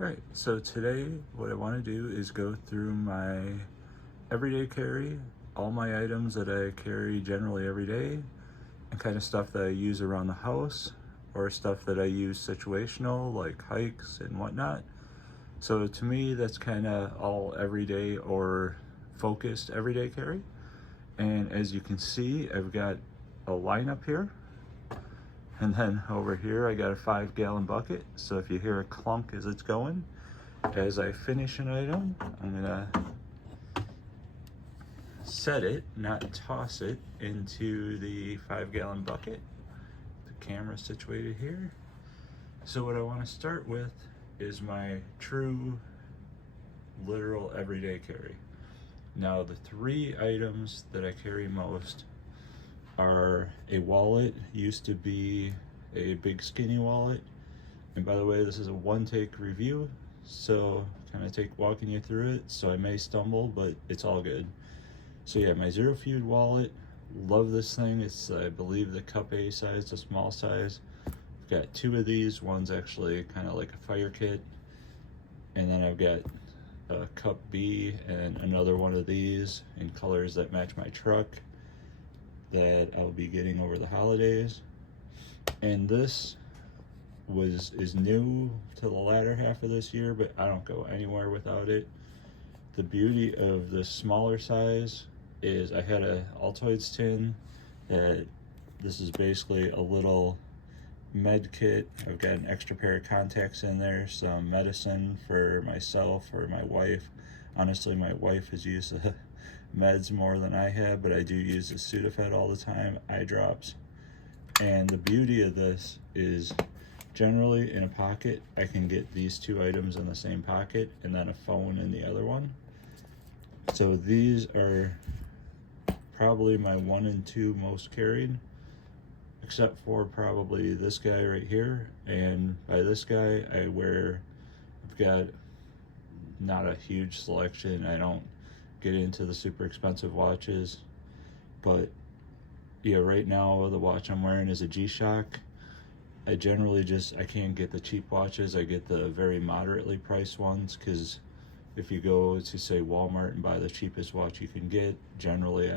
Alright, so today what I want to do is go through my everyday carry, all my items that I carry generally every day, and kind of stuff that I use around the house, or stuff that I use situational, like hikes and whatnot. So to me, that's kind of all everyday or focused everyday carry. And as you can see, I've got a lineup here. And then over here, I got a 5-gallon bucket. So if you hear a clunk as it's going, as I finish an item, I'm gonna set it, not toss it, into the 5-gallon bucket. The camera's situated here. So what I wanna start with is my true, literal everyday carry. Now the 3 items that I carry most are a wallet. Used to be a big skinny wallet, and by the way, this is a one-take review, so kind of walking you through it, so I may stumble, but it's all good. So yeah, my Zero Feud wallet, love this thing. It's, I believe, the cup A size, the small size. I've got 2 of these. One's actually kind of like a fire kit, and then I've got a cup B and another one of these in colors that match my truck that I'll be getting over the holidays. And this is new to the latter half of this year, but I don't go anywhere without it. The beauty of this smaller size is I had a Altoids tin that this is basically a little med kit. I've got an extra pair of contacts in there, some medicine for myself or my wife. Honestly, my wife has used the meds more than I have, but I do use the Sudafed all the time, eye drops. And the beauty of this is generally in a pocket, I can get these 2 items in the same pocket and then a phone in the other one. So these are probably my 1 and 2 most carried, except for probably this guy right here. And by this guy, I've got not a huge selection. I don't get into the super expensive watches, but yeah, right now the watch I'm wearing is a G-Shock. I generally I can't get the cheap watches. I get the very moderately priced ones, because if you go to, say, Walmart and buy the cheapest watch you can get, generally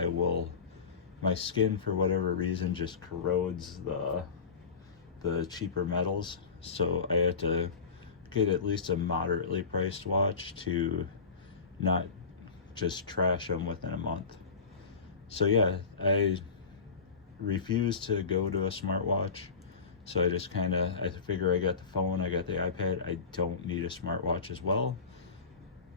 my skin, for whatever reason, just corrodes the cheaper metals. So I have to get at least a moderately priced watch to not just trash them within a month. So yeah, I refuse to go to a smartwatch. So I just I figure I got the phone, I got the iPad, I don't need a smartwatch as well.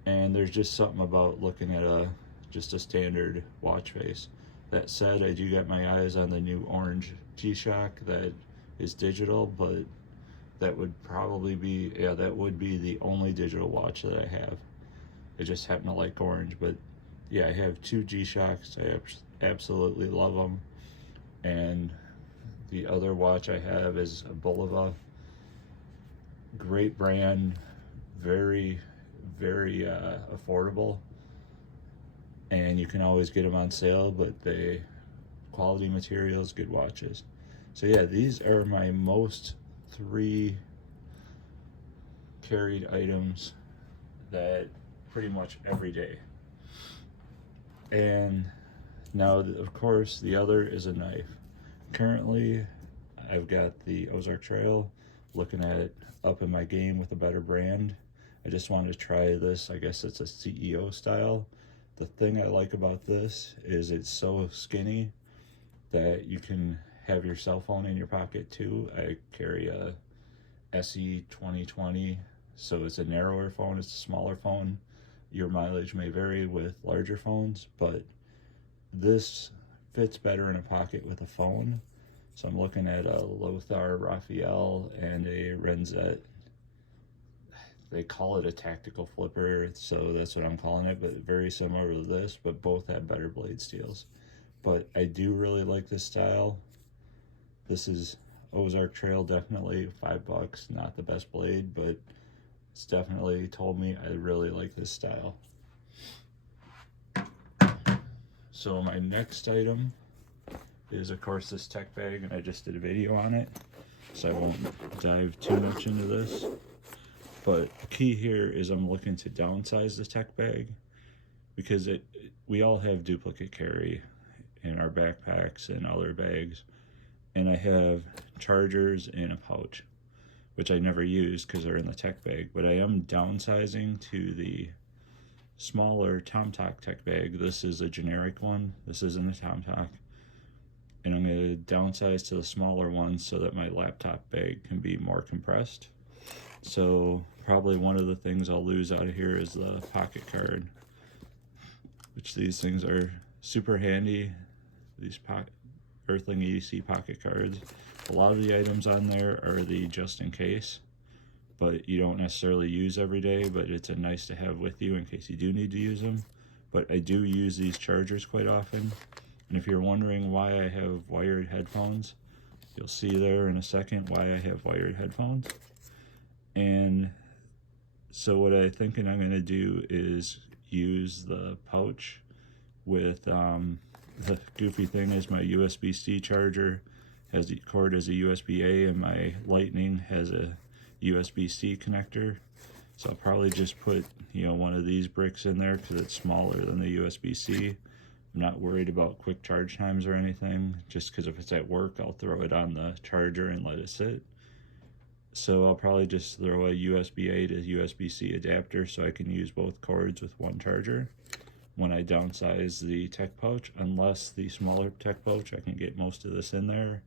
And there's just something about looking at just a standard watch face. That said, I do got my eyes on the new orange G-Shock that is digital, but that would probably be, yeah, that would be the only digital watch that I have. I just happen to like orange, but yeah, I have 2 G-Shocks. I absolutely love them. And the other watch I have is a Bulova. Great brand, very, very affordable. And you can always get them on sale, but quality materials, good watches. So yeah, these are my most 3 carried items that pretty much every day. And now, of course, the other is a knife. Currently, I've got the Ozark Trail, looking at it up in my game with a better brand. I just wanted to try this. I guess it's a CEO style. The thing I like about this is it's so skinny that you can have your cell phone in your pocket too. I carry a SE 2020, so it's a narrower phone, it's a smaller phone. Your mileage may vary with larger phones, but this fits better in a pocket with a phone. So I'm looking at a Lothar Raphael and a Renzett. They call it a tactical flipper, so that's what I'm calling it, but very similar to this, but both have better blade steels. But I do really like this style. This is Ozark Trail, definitely $5, not the best blade, but it's definitely told me I really like this style. So my next item is, of course, this tech bag, and I just did a video on it, so I won't dive too much into this. But the key here is I'm looking to downsize the tech bag, because we all have duplicate carry in our backpacks and other bags. And I have chargers in a pouch, which I never use because they're in the tech bag, but I am downsizing to the smaller TomTok tech bag. This is a generic one. This isn't a TomTok. And I'm going to downsize to the smaller one so that my laptop bag can be more compressed. So probably one of the things I'll lose out of here is the pocket card, which these things are super handy. These Earthling EDC pocket cards. A lot of the items on there are the just in case, but you don't necessarily use every day, but it's a nice to have with you in case you do need to use them. But I do use these chargers quite often. And if you're wondering why I have wired headphones, you'll see there in a second why I have wired headphones. And so what I'm thinking I'm going to do is use the pouch with the goofy thing is my USB-C charger has the cord as a USB-A, and my Lightning has a USB-C connector. So I'll probably just put, one of these bricks in there because it's smaller than the USB-C. I'm not worried about quick charge times or anything, just because if it's at work, I'll throw it on the charger and let it sit. So I'll probably just throw a USB-A to USB-C adapter so I can use both cords with one charger when I downsize the tech pouch. Unless the smaller tech pouch, I can get most of this in there,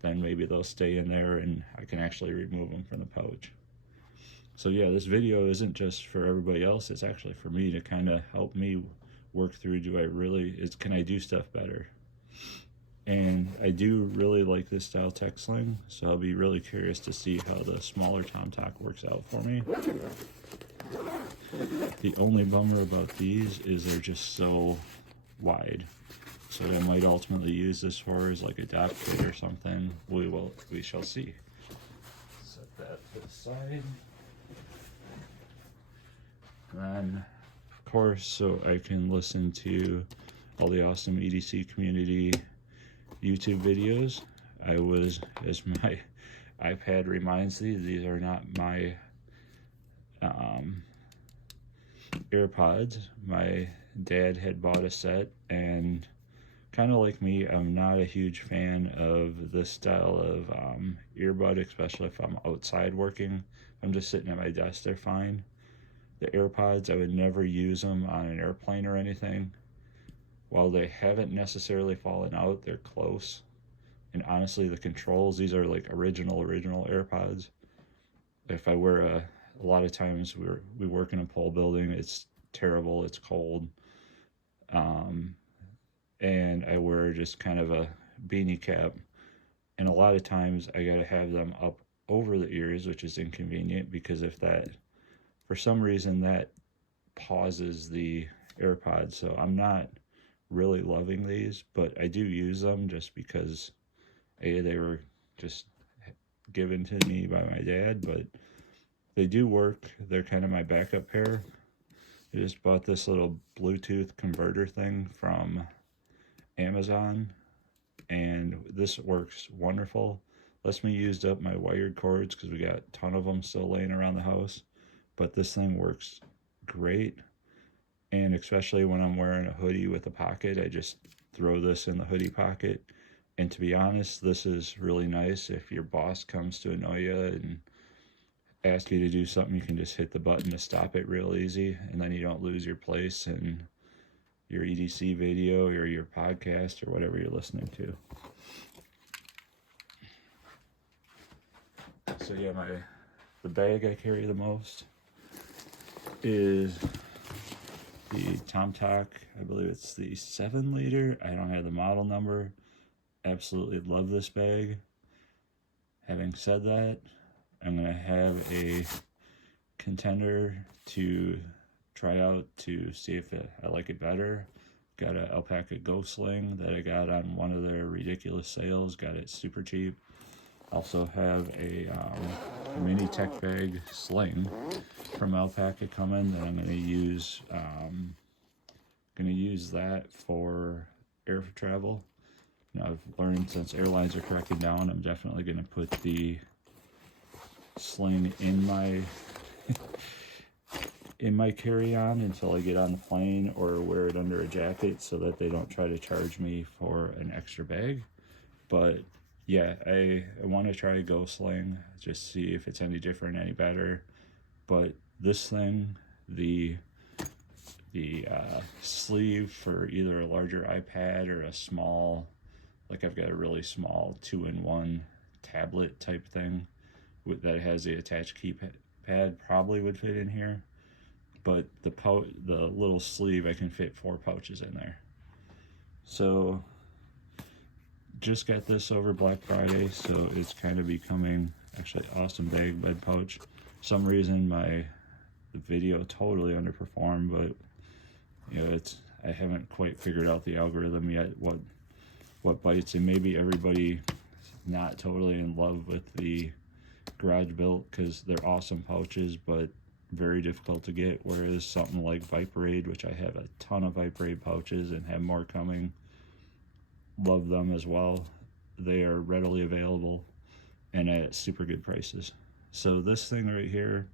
then maybe they'll stay in there and I can actually remove them from the pouch. So yeah, this video isn't just for everybody else, it's actually for me to kind of help me work through, can I do stuff better? And I do really like this style tech sling, so I'll be really curious to see how the smaller TomTok works out for me. The only bummer about these is they're just so wide. So I might ultimately use this for as like a dock kit or something. We shall see. Set that to the side. And then, of course, so I can listen to all the awesome EDC community YouTube videos. As my iPad reminds me, these are not my AirPods. My dad had bought a set, and kind of like me, I'm not a huge fan of this style of earbud, especially if I'm outside working. If I'm just sitting at my desk, they're fine. The AirPods, I would never use them on an airplane or anything. While they haven't necessarily fallen out, they're close. And honestly, the controls, these are like original AirPods. If I wear a lot of times we work in a pole building, it's terrible, it's cold. And I wear just kind of a beanie cap. And a lot of times I gotta have them up over the ears, which is inconvenient because if that, for some reason, that pauses the AirPods. So I'm not really loving these, but I do use them just because they were just given to me by my dad, but they do work. They're kind of my backup pair. I just bought this little Bluetooth converter thing from Amazon, and this works wonderful. Lets me use up my wired cords because we got a ton of them still laying around the house, but this thing works great. And especially when I'm wearing a hoodie with a pocket, I just throw this in the hoodie pocket. And to be honest, this is really nice. If your boss comes to annoy you and ask you to do something, you can just hit the button to stop it real easy, and then you don't lose your place in your EDC video or your podcast or whatever you're listening to. So yeah, the bag I carry the most is the TomTok. I believe it's the 7-liter. I don't have the model number. Absolutely love this bag. Having said that, I'm going to have a contender to try out to see if I like it better. Got an Alpaca Go Sling that I got on one of their ridiculous sales. Got it super cheap. Also have a mini tech bag Sling from Alpaca coming that I'm going to use. Going to use that for air travel. Now I've learned since airlines are cracking down, I'm definitely going to put the Sling in my in my carry-on until I get on the plane, or wear it under a jacket so that they don't try to charge me for an extra bag. But yeah, I want to try Go Sling, just see if it's any different, any better. But this thing, the sleeve for either a larger iPad or a small, like I've got a really small 2-in-1 tablet type thing that has the attached keypad, probably would fit in here. But the little sleeve, I can fit 4 pouches in there. So just got this over Black Friday, so it's kind of becoming actually awesome bag bed pouch. For some reason the video totally underperformed, but you know, I haven't quite figured out the algorithm yet, what bites, and maybe everybody not totally in love with the garage built because they're awesome pouches but very difficult to get, whereas something like Viperade, which I have a ton of Viperade pouches and have more coming, love them as well. They are readily available and at super good prices. So this thing right here,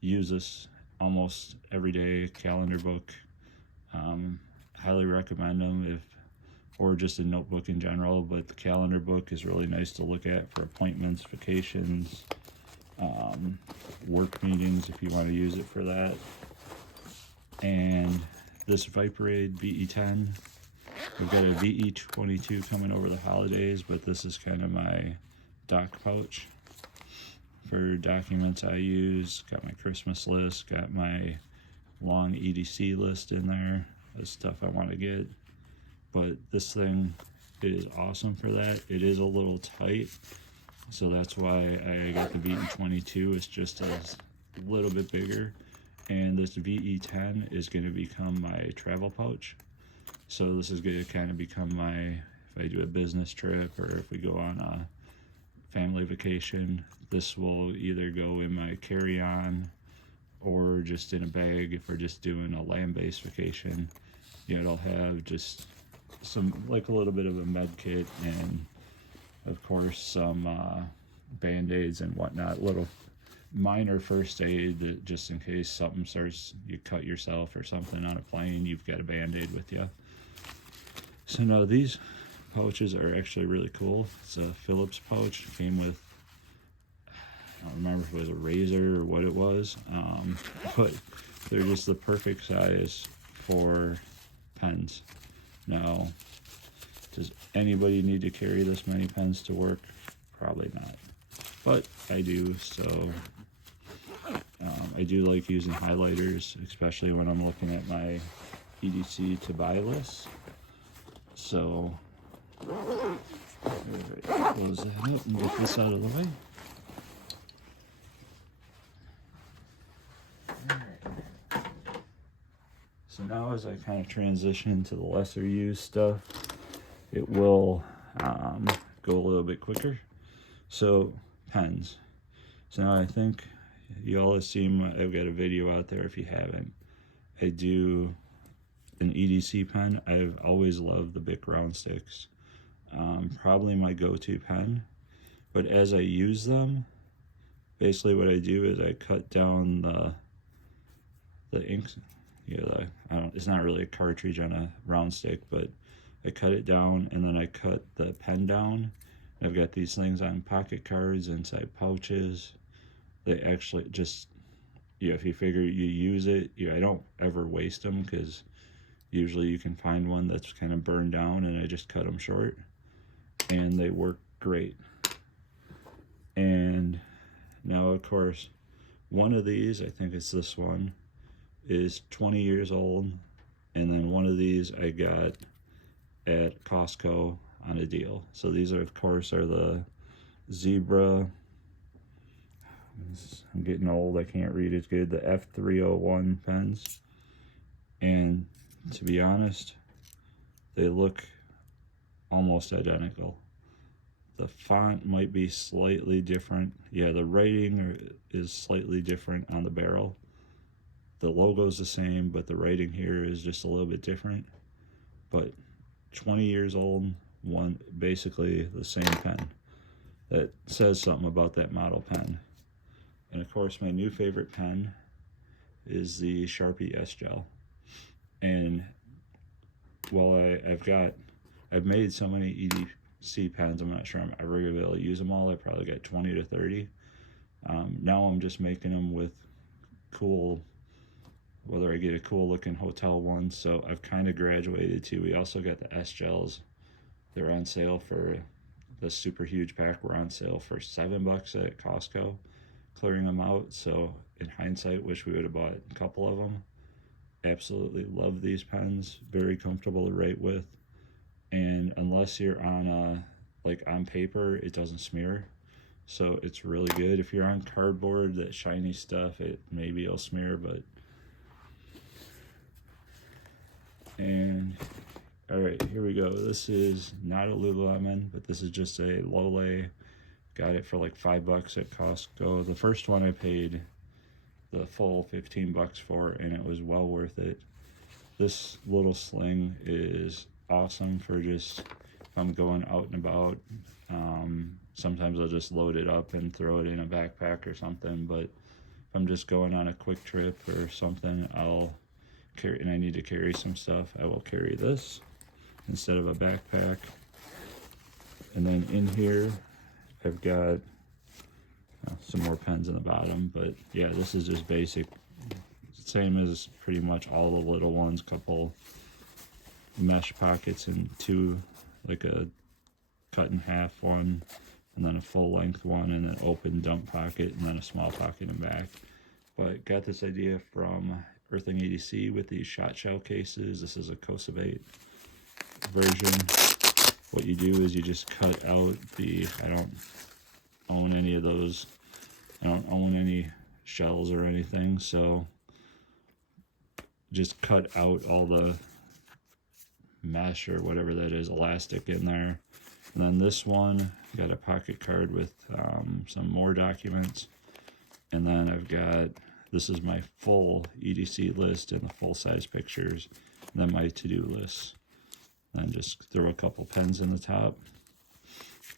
use this almost every day, calendar book. Highly recommend them, or just a notebook in general, but the calendar book is really nice to look at for appointments, vacations, work meetings if you want to use it for that. And this Viperade VE10, we've got a VE22 coming over the holidays, but this is kind of my doc pouch for documents I use. Got my Christmas list, got my long EDC list in there, the stuff I want to get. But this thing is awesome for that. It is a little tight, so that's why I got the VE22. It's just a little bit bigger, and this VE10 is going to become my travel pouch. So this is going to kind of become my, if I do a business trip or if we go on a family vacation, this will either go in my carry-on or just in a bag if we're just doing a land-based vacation. You know, it'll have just some, like a little bit of a med kit, and of course some band-aids and whatnot, little minor first aid that just in case something starts, you cut yourself or something on a plane, you've got a band-aid with you. So now these pouches are actually really cool. It's a Phillips pouch. It came with, I don't remember if it was a razor or what it was, but they're just the perfect size for pens. Now, does anybody need to carry this many pens to work? Probably not, but I do. So I do like using highlighters, especially when I'm looking at my EDC to buy list. So close that up and get this out of the way. So now as I kind of transition to the lesser used stuff, it will go a little bit quicker. So pens. So now I think you all have seen, I've got a video out there if you haven't. I do an EDC pen. I've always loved the Bic round sticks. Probably my go-to pen. But as I use them, basically what I do is I cut down the ink. It's not really a cartridge on a round stick, but I cut it down and then I cut the pen down. I've got these things on pocket cards, inside pouches. They actually just, if you figure you use it, I don't ever waste them because usually you can find one that's kind of burned down, and I just cut them short and they work great. And now of course one of these, I think it's this one, is 20 years old, and then one of these I got at Costco on a deal. So these are, of course, are the Zebra, I'm getting old, I can't read as good, the F301 pens. And to be honest, they look almost identical. The font might be slightly different. Yeah, the writing is slightly different on the barrel. The logo's the same, but the writing here is just a little bit different. But 20 years old, one basically the same pen. That says something about that model pen. And of course, my new favorite pen is the Sharpie S Gel. And while I've made so many EDC pens, I'm not sure I'm ever gonna be able to use them all. I probably got 20 to 30. Now I'm just making them with cool, whether I get a cool looking hotel one. So I've kind of graduated to, we also got the S Gels. They're on sale for the super huge pack. We're on sale for $7 at Costco, clearing them out. So in hindsight, wish we would have bought a couple of them. Absolutely love these pens, very comfortable to write with, and unless you're on like on paper, it doesn't smear, so it's really good. If you're on cardboard, that shiny stuff, it maybe it'll smear. But and all right, here we go. This is not a Lululemon, but this is just a Lole. Got it for like $5 at Costco. The first one I paid the full 15 bucks for, and it was well worth it. This little sling is awesome for just if I'm going out and about. Sometimes I'll just load it up and throw it in a backpack or something, but if I'm just going on a quick trip or something, I'll carry, and I need to carry some stuff, I will carry this instead of a backpack. And then in here I've got some more pens in the bottom, but yeah, this is just basic, same as pretty much all the little ones. Couple mesh pockets and two, like a cut in half one, and then a full length one, and an open dump pocket, and then a small pocket in back. But got this idea from Earthing EDC with these shot shell cases. This is a Cosabate version. What you do is you just cut out the, I don't own any of those, I don't own any shells or anything, so just cut out all the mesh or whatever that is, elastic in there. And then this one, got a pocket card with some more documents. And then I've got, this is my full EDC list and the full size pictures, and then my to-do list. And just throw a couple pens in the top.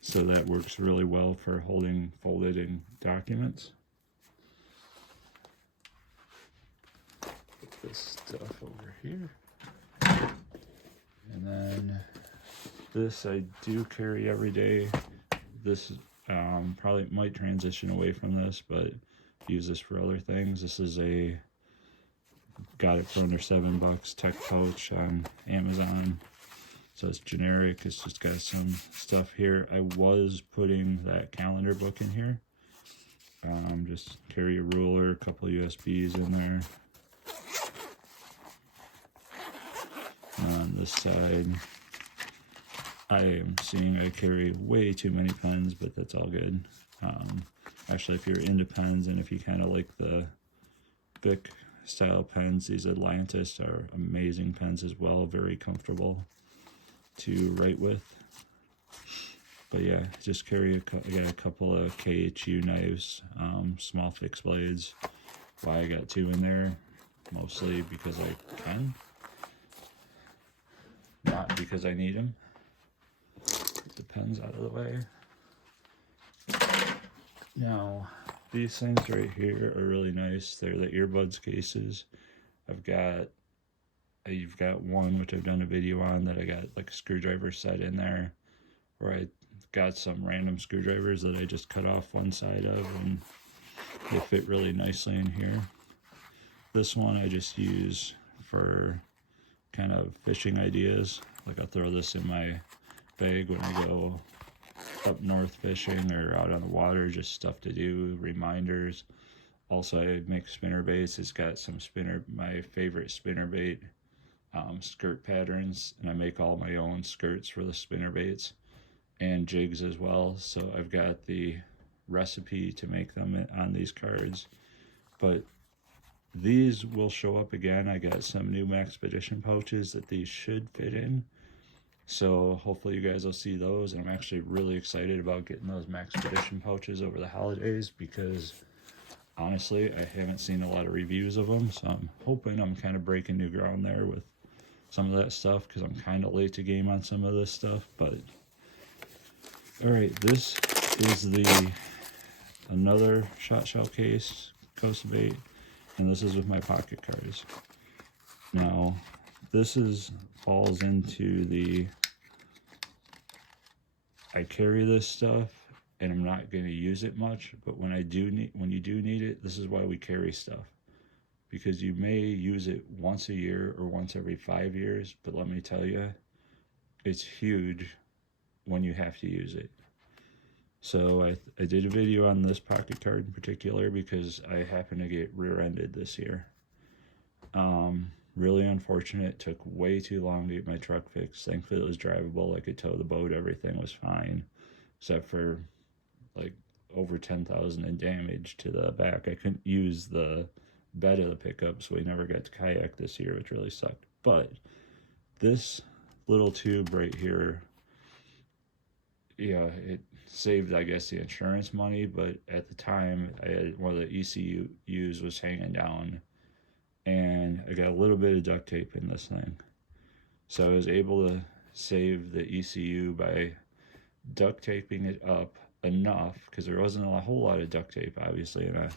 So that works really well for holding folded in documents. Put this stuff over here. And then this I do carry every day. This probably might transition away from this, but use this for other things. This is got it for under $7, tech pouch on Amazon. So it's generic, it's just got some stuff here. I was putting that calendar book in here. Just carry a ruler, a couple of USBs in there. On this side, I am seeing I carry way too many pens, but that's all good. Actually, if you're into pens and if you kind of like the Bic style pens, these Atlantis are amazing pens as well, very comfortable to write with. But yeah, just carry I got a couple of KHU knives, small fixed blades. Why I got two in there, mostly because I can, not because I need them. Get the pens out of the way. Now, these things right here are really nice. They're the earbuds cases. You've got one which I've done a video on that I got like a screwdriver set in there, where I got some random screwdrivers that I just cut off one side of, and they fit really nicely in here. This one I just use for kind of fishing ideas. Like I'll throw this in my bag when I go up north fishing or out on the water, just stuff to do, reminders. Also, I make spinner baits. It's got some my favorite spinner bait skirt patterns, and I make all my own skirts for the spinner baits and jigs as well. So I've got the recipe to make them on these cards, but these will show up again. I got some new Maxpedition pouches that these should fit in, so hopefully you guys will see those. And I'm actually really excited about getting those Maxpedition pouches over the holidays, because honestly I haven't seen a lot of reviews of them, so I'm hoping I'm kind of breaking new ground there with some of that stuff, because I'm kind of late to game on some of this stuff. But all right, this is another shot shell case, Cosabate, and this is with my pocket cards. Now, this falls into the, I carry this stuff and I'm not going to use it much, but when you do need it, this is why we carry stuff. Because you may use it once a year or once every 5 years, but let me tell you, it's huge when you have to use it. So I did a video on this pocket card in particular because I happened to get rear-ended this year. Really unfortunate. It took way too long to get my truck fixed. Thankfully it was drivable. I could tow the boat. Everything was fine, except for like over 10,000 in damage to the back. I couldn't use the bed of the pickup, so we never got to kayak this year, which really sucked. But this little tube right here, yeah, it saved, I guess, the insurance money, but at the time I had one of the ECUs was hanging down, and I got a little bit of duct tape in this thing, so I was able to save the ECU by duct taping it up enough, because there wasn't a whole lot of duct tape obviously in a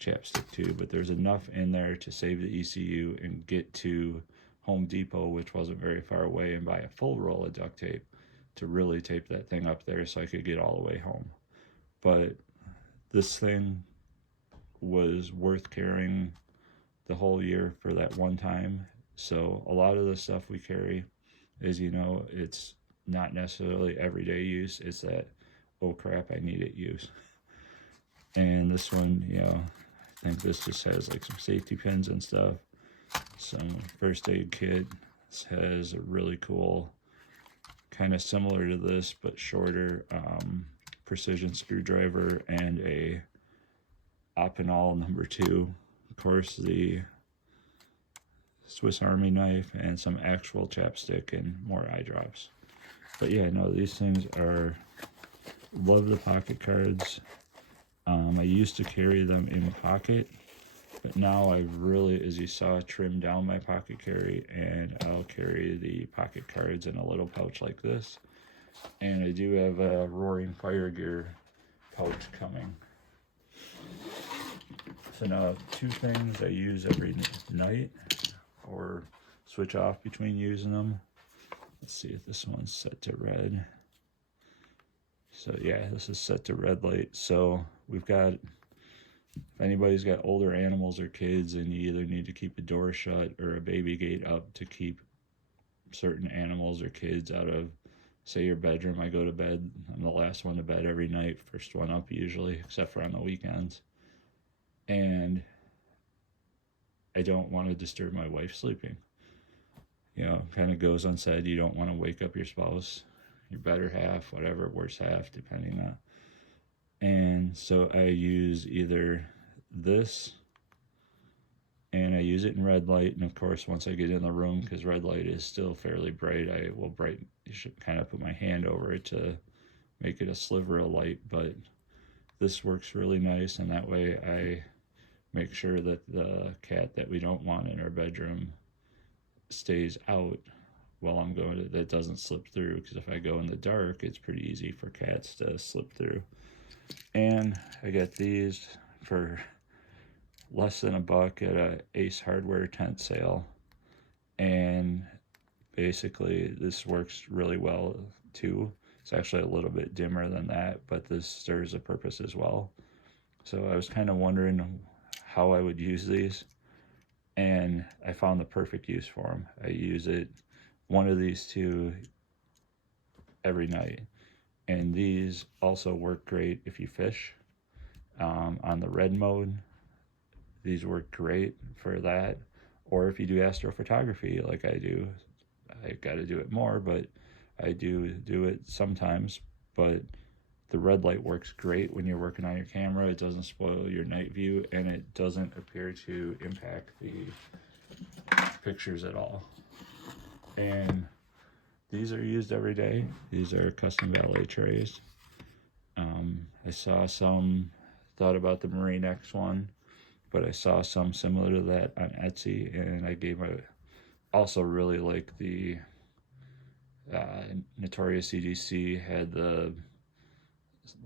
chapstick tube, but there's enough in there to save the ECU and get to Home Depot, which wasn't very far away, and buy a full roll of duct tape to really tape that thing up there so I could get all the way home. But this thing was worth carrying the whole year for that one time. So a lot of the stuff we carry, as you know, it's not necessarily everyday use. It's that, oh crap, I need it use. And this one, you know, I think this just has like some safety pins and stuff, some first aid kit. This has a really cool, kind of similar to this but shorter, precision screwdriver, and a Opinel #2. Of course, the Swiss Army knife and some actual chapstick and more eye drops. But yeah, no, these things are, love the pocket cards. I used to carry them in pocket, but now I've really, as you saw, trimmed down my pocket carry, and I'll carry the pocket cards in a little pouch like this. And I do have a Roaring Fire Gear pouch coming. So now 2 things I use every night or switch off between using them. Let's see if this one's set to red. So yeah, this is set to red light. So we've got, if anybody's got older animals or kids and you either need to keep a door shut or a baby gate up to keep certain animals or kids out of, say, your bedroom. I go to bed, I'm the last one to bed every night, first one up usually, except for on the weekends. And I don't want to disturb my wife sleeping. You know, kind of goes unsaid, you don't want to wake up your spouse, your better half, whatever, worse half, depending on. And so I use either this, and I use it in red light, and of course once I get in the room, because red light is still fairly bright, I will brighten, you should kind of put my hand over it to make it a sliver of light. But this works really nice, and that way I make sure that the cat that we don't want in our bedroom stays out while I'm going to, that doesn't slip through, because if I go in the dark, it's pretty easy for cats to slip through. And I got these for less than $1 at a Ace Hardware tent sale, and basically this works really well too. It's actually a little bit dimmer than that, but this serves a purpose as well. So I was kind of wondering how I would use these, and I found the perfect use for them. I use it, one of these 2 every night, and these also work great if you fish. On the red mode, these work great for that, or if you do astrophotography like I do. I got to do it more, but I do it sometimes. But the red light works great when you're working on your camera. It doesn't spoil your night view, and it doesn't appear to impact the pictures at all. And these are used every day. These are custom valet trays. I saw some, thought about the Marine X one, but I saw some similar to that on Etsy, and I gave my, also really like the Notorious EDC, had the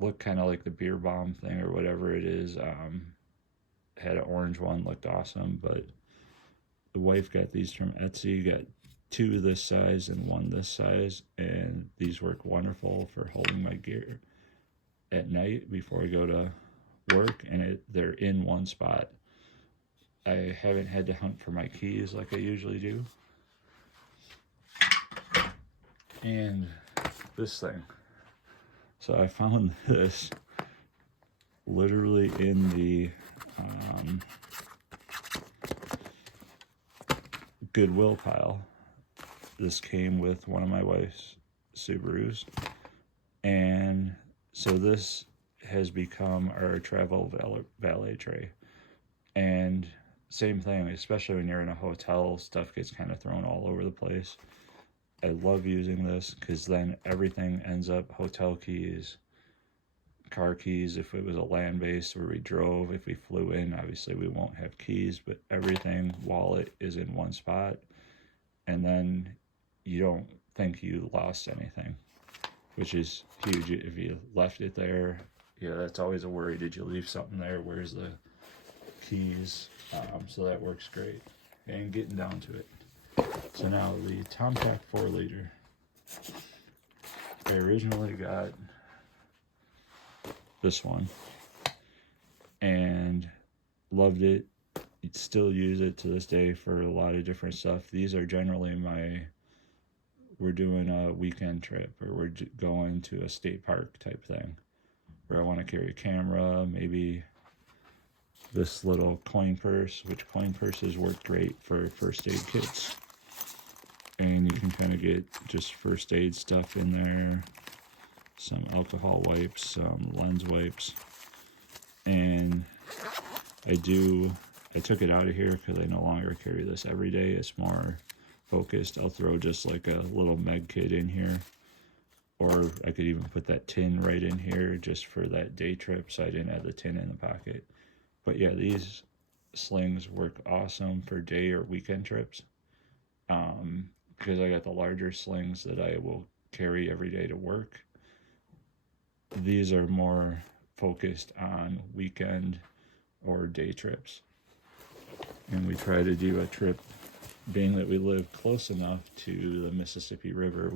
look kind of like the beer bomb thing or whatever it is. had an orange one, looked awesome, but the wife got these from Etsy, got 2 this size and 1 this size, and these work wonderful for holding my gear at night before I go to work, and they're in one spot. I haven't had to hunt for my keys like I usually do. And this thing. So I found this literally in the Goodwill pile. This came with one of my wife's Subarus, and so this has become our travel valet tray. And same thing, especially when you're in a hotel, stuff gets kind of thrown all over the place. I love using this because then everything ends up hotel keys, car keys if it was a land base where we drove. If we flew in, obviously we won't have keys, but everything, wallet, is in one spot, and then you don't think you lost anything, which is huge. If you left it there, yeah, that's always a worry. Did you leave something there? Where's the keys? So that works great. And getting down to it. So now the Tomcat 4-liter. I originally got this one and loved it. Still use it to this day for a lot of different stuff. These are generally we're doing a weekend trip, or we're going to a state park type thing where I want to carry a camera, maybe this little coin purse, which coin purses work great for first aid kits. And you can kind of get just first aid stuff in there, some alcohol wipes, some lens wipes. And I took it out of here because I no longer carry this every day. It's more focused. I'll throw just like a little med kit in here, or I could even put that tin right in here just for that day trip, so I didn't have the tin in the pocket. But yeah, these slings work awesome for day or weekend trips, because I got the larger slings that I will carry every day to work. These are more focused on weekend or day trips. And we try to do a trip, being that we live close enough to the Mississippi River.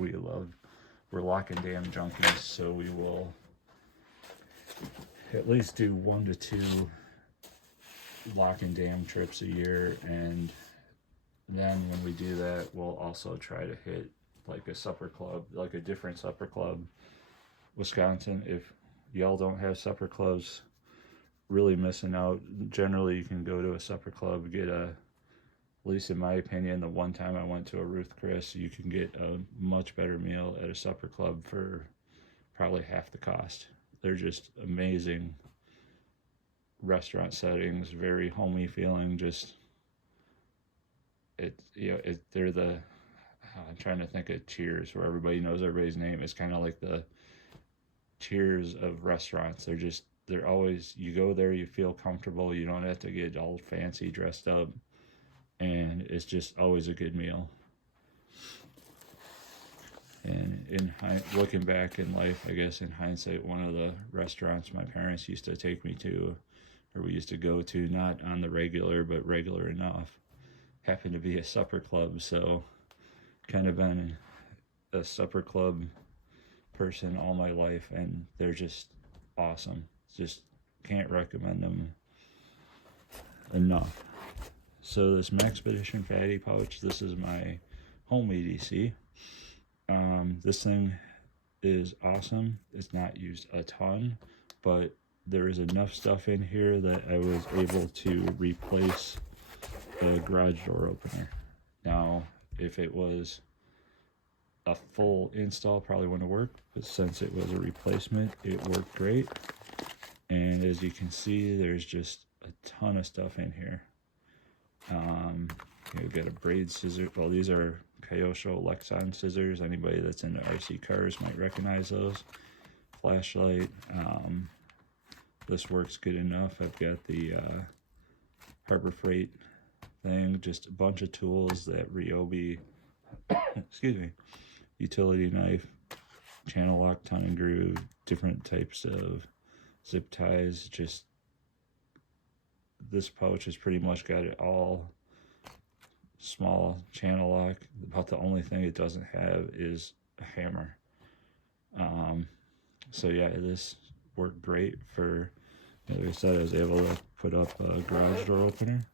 We're lock and dam junkies, so we will at least do 1 to 2 lock and dam trips a year. And then when we do that, we'll also try to hit like a supper club, like a different supper club. Wisconsin, if y'all don't have supper clubs, really missing out. Generally, you can go to a supper club, get at least in my opinion, the one time I went to a Ruth Chris, you can get a much better meal at a supper club for probably half the cost. They're just amazing restaurant settings, very homey feeling. Just they're the, I'm trying to think of Cheers, where everybody knows everybody's name. It's kind of like the Cheers of restaurants. They're always, you go there, you feel comfortable, you don't have to get all fancy dressed up, and it's just always a good meal. And looking back in life, I guess in hindsight, one of the restaurants my parents used to take me to, or we used to go to, not on the regular, but regular enough, happened to be a supper club. So kind of been a supper club person all my life, and they're just awesome. Just can't recommend them enough. So this Maxpedition Fatty pouch, this is my home EDC. This thing is awesome. It's not used a ton, but there is enough stuff in here that I was able to replace the garage door opener. Now, if it was a full install, probably wouldn't work, but since it was a replacement, it worked great. And as you can see, there's just a ton of stuff in here. You got a braid scissor. Well, these are Kyosho Lexan scissors. Anybody that's into RC cars might recognize those. Flashlight. This works good enough. I've got the Harbor Freight thing. Just a bunch of tools, that Ryobi, excuse me, utility knife, channel lock, ton and groove, different types of zip ties. Just this pouch has pretty much got it all. Small channel lock. About the only thing it doesn't have is a hammer. So yeah, this worked great for, like I said, I was able to put up a garage door opener.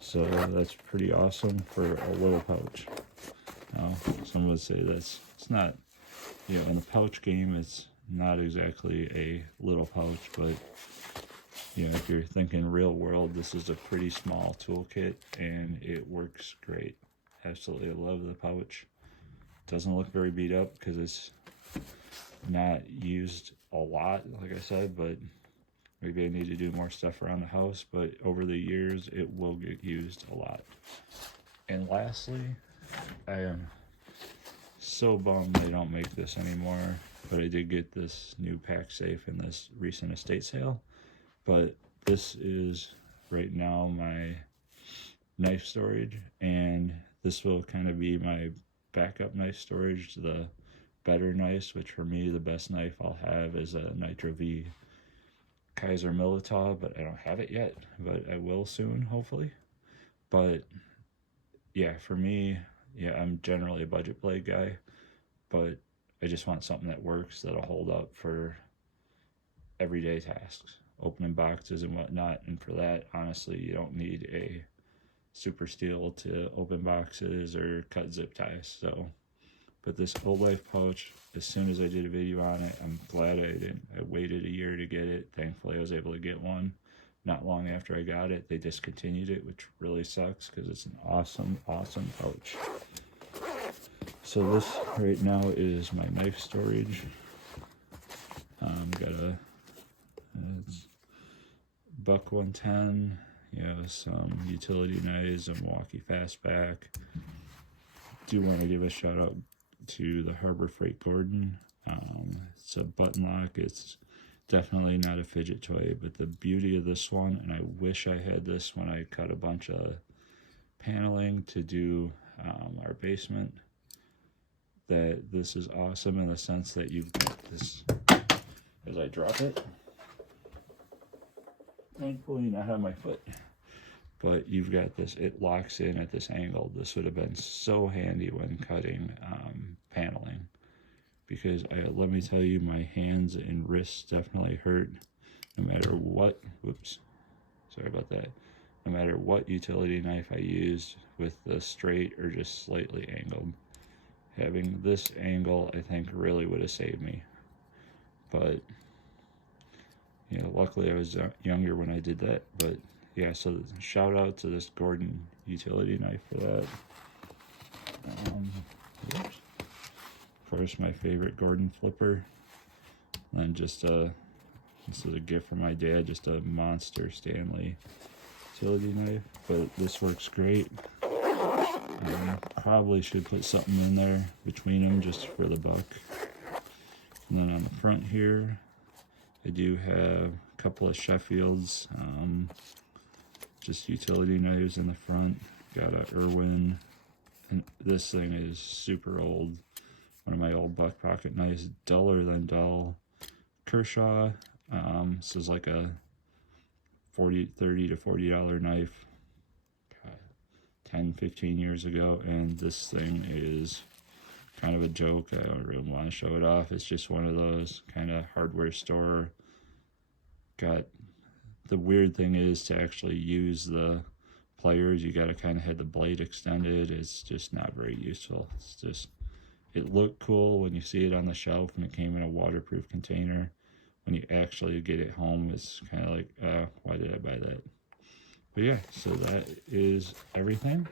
So that's pretty awesome for a little pouch. Now, some would say it's not, you know, in the pouch game, it's not exactly a little pouch, but you know, if you're thinking real world, this is a pretty small toolkit and it works great. Absolutely love the pouch. Doesn't look very beat up because it's not used a lot, like I said, but maybe I need to do more stuff around the house, but over the years it will get used a lot. And lastly, I am so bummed they don't make this anymore, but I did get this new pack safe in this recent estate sale. But this is right now my knife storage, and this will kind of be my backup knife storage. The better knives, which for me the best knife I'll have is a Nitro V Kaiser Militaw, but I don't have it yet, but I will soon, hopefully. But yeah, for me, yeah, I'm generally a budget blade guy, but I just want something that works, that'll hold up for everyday tasks, opening boxes and whatnot. And for that, honestly, you don't need a super steel to open boxes or cut zip ties. So, but this Old Life pouch, as soon as I did a video on it, I'm glad I didn't. I waited a year to get it. Thankfully, I was able to get one. Not long after I got it, they discontinued it, which really sucks because it's an awesome, awesome pouch. So this right now is my knife storage. Got a it's buck 110, you know, some utility knives, a Milwaukee Fastback. Do want to give a shout out to the Harbor Freight Gordon. It's a button lock. It's definitely not a fidget toy, but the beauty of this one, and I wish I had this when I cut a bunch of paneling to do our basement, that this is awesome in the sense that you've got this, as I drop it, thankfully not on my foot, but you've got this, it locks in at this angle. This would have been so handy when cutting paneling, because let me tell you, my hands and wrists definitely hurt no matter what, whoops, sorry about that, no matter what utility knife I used with the straight or just slightly angled. Having this angle, I think, really would have saved me. But, you know, luckily I was younger when I did that. But, yeah, so shout out to this Gordon utility knife for that. Oops. Of course, my favorite Gordon flipper. And then just this is a gift from my dad, just a monster Stanley utility knife. But this works great. Probably should put something in there between them just for the buck. And then on the front here, I do have a couple of Sheffields, just utility knives in the front. Got a Irwin, and this thing is super old. One of my old buck pocket knives, duller than dull. Kershaw, this is like a $30 to $40 knife. 10, 15 years ago, and this thing is kind of a joke. I don't really want to show it off. It's just one of those kind of hardware store. Got the weird thing is to actually use the pliers, you got to kind of have the blade extended. It's just not very useful. It's just, it looked cool when you see it on the shelf and it came in a waterproof container. When you actually get it home, it's kind of like, why did I buy that? But yeah, so that is everything.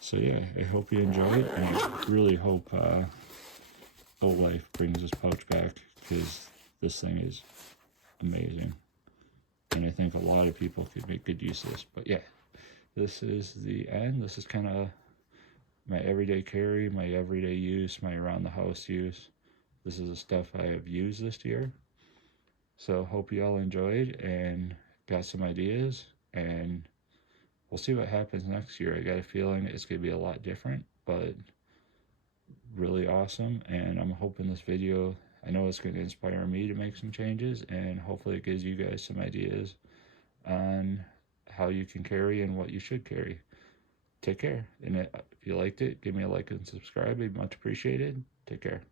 So yeah, I hope you enjoy it, and I really hope Old Life brings this pouch back, because this thing is amazing. And I think a lot of people could make good use of this. But yeah, this is the end. This is kind of my everyday carry, my everyday use, my around the house use. This is the stuff I have used this year. So hope you all enjoyed and got some ideas. And we'll see what happens next year. I got a feeling it's going to be a lot different, but really awesome. And I'm hoping this video, I know it's going to inspire me to make some changes, and hopefully it gives you guys some ideas on how you can carry and what you should carry. Take care. And if you liked it, give me a like and subscribe. It'd be much appreciated. Take care.